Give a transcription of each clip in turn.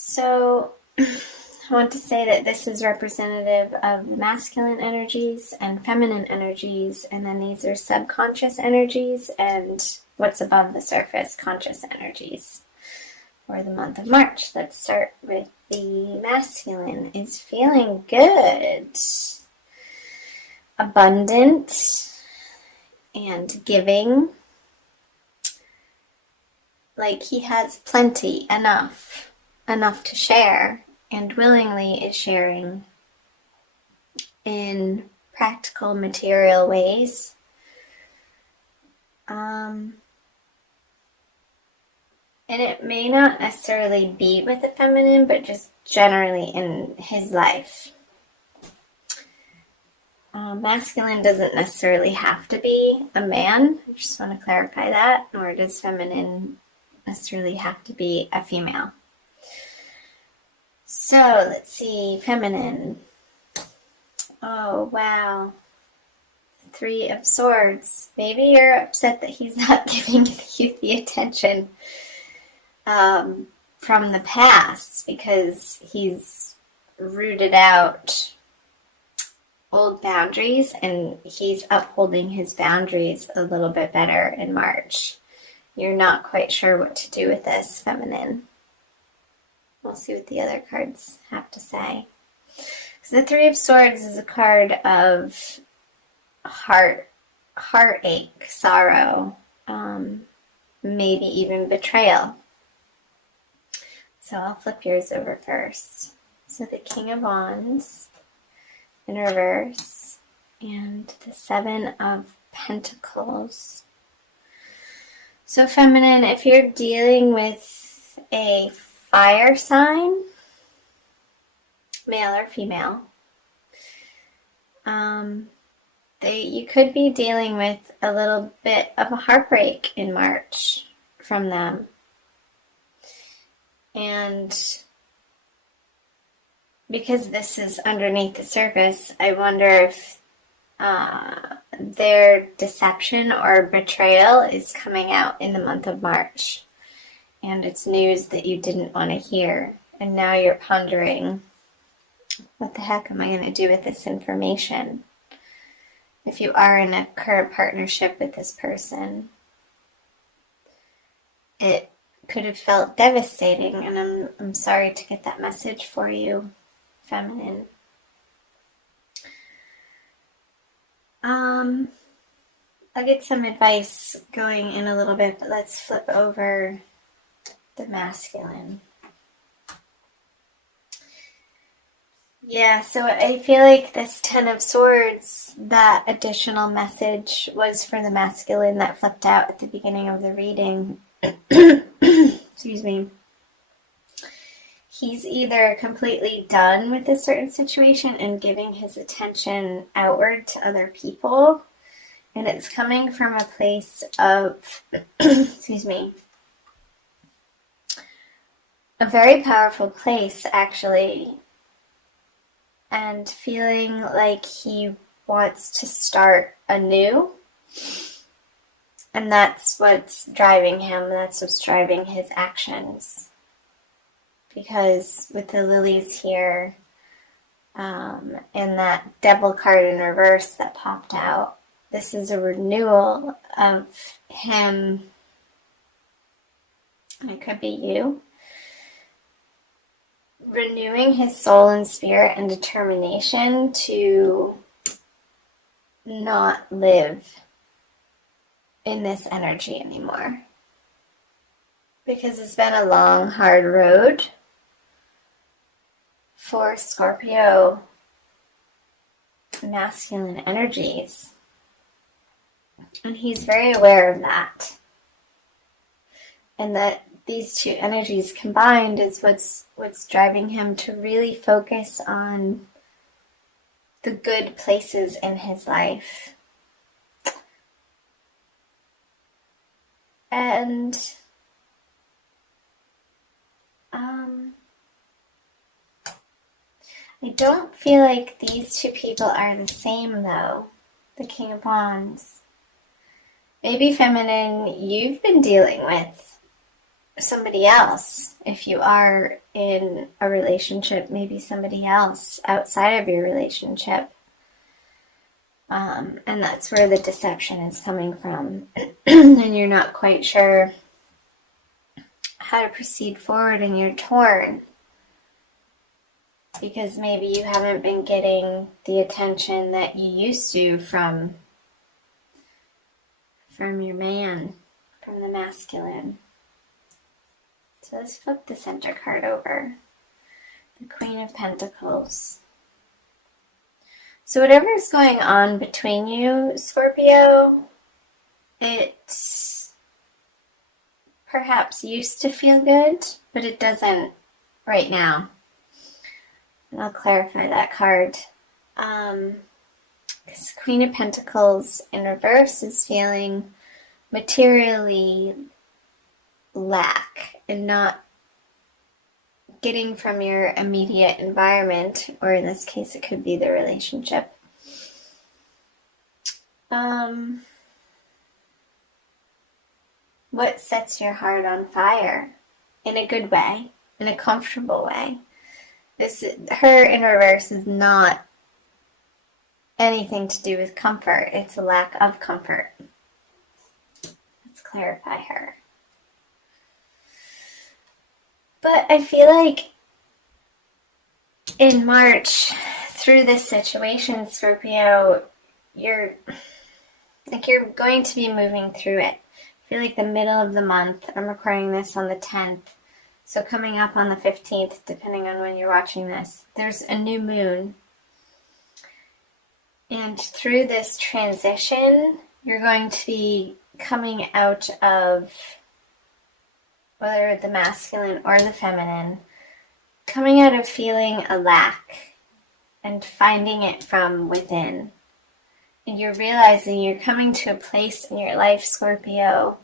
So I want to say that this is representative of the masculine energies and feminine energies, and then these are subconscious energies and what's above the surface, conscious energies for the month of March. Let's start with the masculine. Is feeling good, abundant, and giving. Like he has plenty, enough to share, and willingly is sharing in practical material ways. And it may not necessarily be with the feminine, but just generally in his life. Masculine doesn't necessarily have to be a man. I just want to clarify that. Nor does feminine necessarily have to be a female. So let's see, feminine. Oh, wow. Three of Swords. Maybe you're upset that he's not giving you the attention from the past because he's rooted out old boundaries and he's upholding his boundaries a little bit better in March. You're not quite sure what to do with this, feminine. We'll see what the other cards have to say. So the Three of Swords is a card of heartache, sorrow, maybe even betrayal. So I'll flip yours over first. So the King of Wands in reverse and the Seven of Pentacles. So feminine, if you're dealing with a fire sign, male or female, you could be dealing with a little bit of a heartbreak in March from them. And because this is underneath the surface, I wonder if their deception or betrayal is coming out in the month of March. And it's news that you didn't want to hear. And now you're pondering, what the heck am I going to do with this information? If you are in a current partnership with this person, it could have felt devastating, and I'm sorry to get that message for you, feminine. I'll get some advice going in a little bit, but let's flip over the masculine. Yeah, so I feel like this Ten of Swords, that additional message was for the masculine that flipped out at the beginning of the reading. Excuse me. He's either completely done with a certain situation and giving his attention outward to other people, and it's coming from a place of, excuse me, a very powerful place, actually, and feeling like he wants to start anew. And that's what's driving him. That's what's driving his actions. Because with the lilies here, and that Devil card in reverse that popped out, this is a renewal of him. It could be you. Renewing his soul and spirit and determination to not live in this energy anymore. Because it's been a long, hard road for Scorpio masculine energies. And he's very aware of that. And that these two energies combined is what's driving him to really focus on the good places in his life. And I don't feel like these two people are the same, though. The King of Wands. Maybe feminine, you've been dealing with somebody else. If you are in a relationship, maybe somebody else outside of your relationship. And that's where the deception is coming from. And you're not quite sure how to proceed forward, and you're torn. Because maybe you haven't been getting the attention that you used to from your man, from the masculine. So let's flip the center card over. The Queen of Pentacles. So whatever is going on between you, Scorpio, it perhaps used to feel good, but it doesn't right now. And I'll clarify that card. Because Queen of Pentacles in reverse is feeling materially lack and not getting from your immediate environment, or in this case it could be the relationship. What sets your heart on fire in a good way, in a comfortable way? Her in reverse is not anything to do with comfort. It's a lack of comfort. Let's clarify her. But I feel like in March, through this situation, Scorpio, you're going to be moving through it. I feel like the middle of the month, I'm recording this on the 10th, so coming up on the 15th, depending on when you're watching this, there's a new moon. And through this transition, you're going to be coming out of, whether the masculine or the feminine, coming out of feeling a lack and finding it from within. And you're realizing you're coming to a place in your life, Scorpio,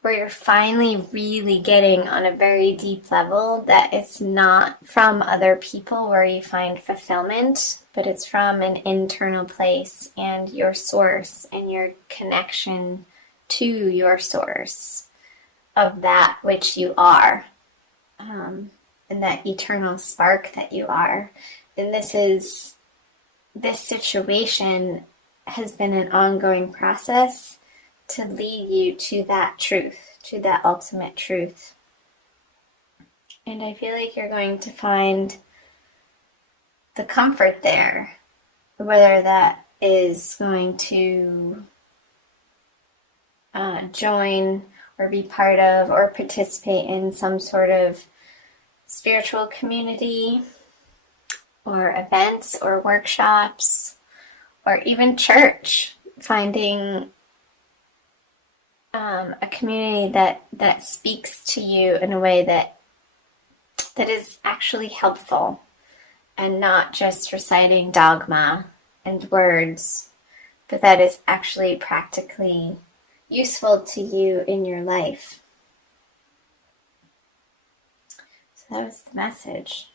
where you're finally really getting on a very deep level that it's not from other people where you find fulfillment, but it's from an internal place and your source and your connection to your source of that which you are, and that eternal spark that you are. And this situation has been an ongoing process to lead you to that truth, to that ultimate truth. And I feel like you're going to find the comfort there, whether that is going to join or be part of or participate in some sort of spiritual community or events or workshops or even church, finding a community that speaks to you in a way that is actually helpful and not just reciting dogma and words, but that is actually practically useful to you in your life. So that was the message.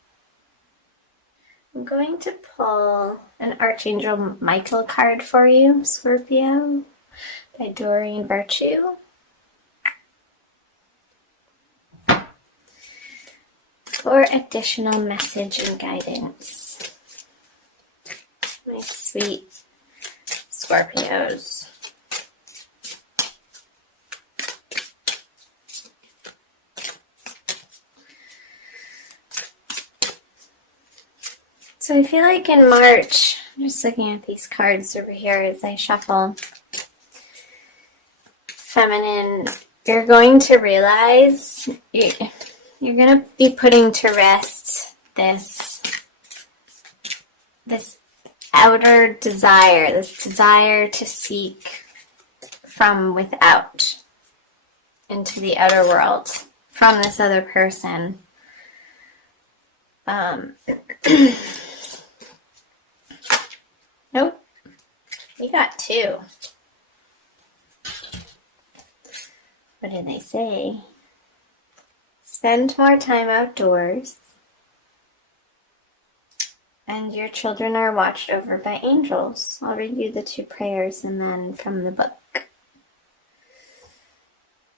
I'm going to pull an Archangel Michael card for you, Scorpio, by Doreen Virtue. For additional message and guidance. My sweet Scorpios. So I feel like in March, I'm just looking at these cards over here as I shuffle. Feminine, you're going to realize you're going to be putting to rest this outer desire, this desire to seek from without into the outer world from this other person. Nope, you got two. What did they say? Spend more time outdoors, and your children are watched over by angels. I'll read you the two prayers and then from the book.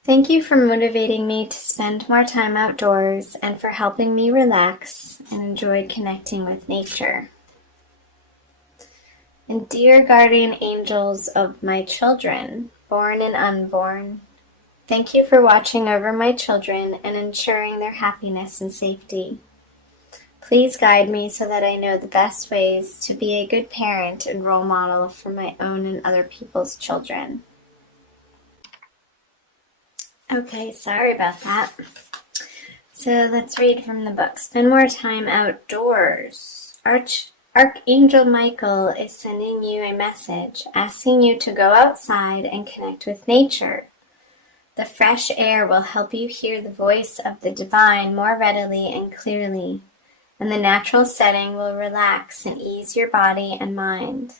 Thank you for motivating me to spend more time outdoors and for helping me relax and enjoy connecting with nature. And dear guardian angels of my children, born and unborn, thank you for watching over my children and ensuring their happiness and safety. Please guide me so that I know the best ways to be a good parent and role model for my own and other people's children. Okay, sorry about that. So let's read from the book. Spend more time outdoors. Archangel Michael is sending you a message, asking you to go outside and connect with nature. The fresh air will help you hear the voice of the divine more readily and clearly, and the natural setting will relax and ease your body and mind.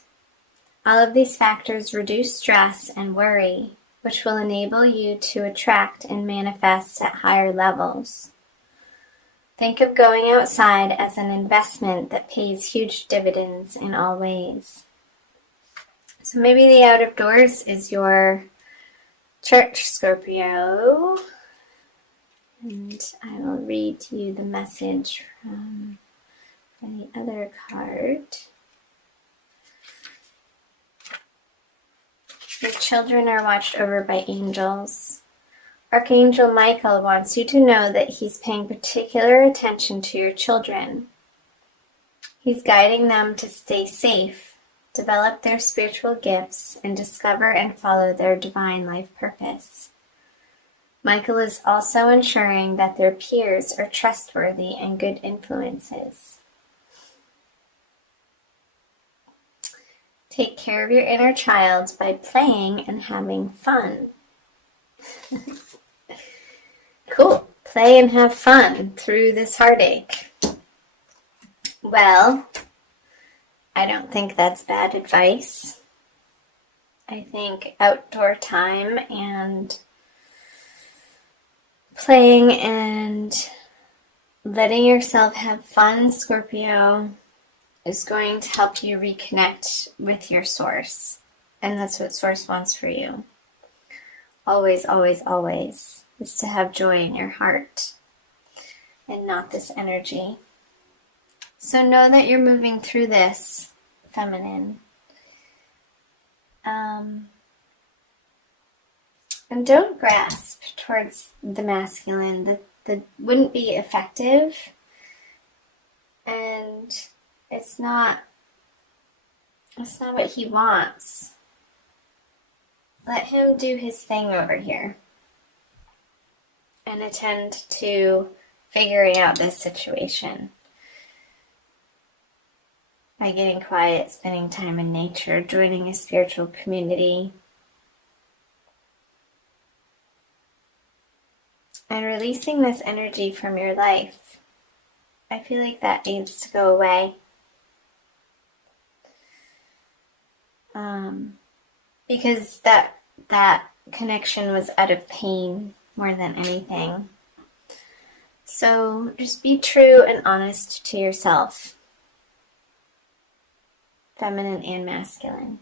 All of these factors reduce stress and worry, which will enable you to attract and manifest at higher levels. Think of going outside as an investment that pays huge dividends in all ways. So maybe the out of doors is your church, Scorpio. And I will read you the message from the other card. Your children are watched over by angels. Archangel Michael wants you to know that he's paying particular attention to your children. He's guiding them to stay safe, develop their spiritual gifts, and discover and follow their divine life purpose. Michael is also ensuring that their peers are trustworthy and good influences. Take care of your inner child by playing and having fun. Cool. Play and have fun through this heartache. Well, I don't think that's bad advice. I think outdoor time and playing and letting yourself have fun, Scorpio, is going to help you reconnect with your source. And that's what source wants for you. Always, always, always, is to have joy in your heart and not this energy. So know that you're moving through this, feminine. And don't grasp towards the masculine. That wouldn't be effective. And it's not what he wants. Let him do his thing over here and attend to figuring out this situation by getting quiet, spending time in nature, joining a spiritual community, and releasing this energy from your life. I feel like that needs to go away. Because that connection was out of pain more than anything. So just be true and honest to yourself, feminine and masculine.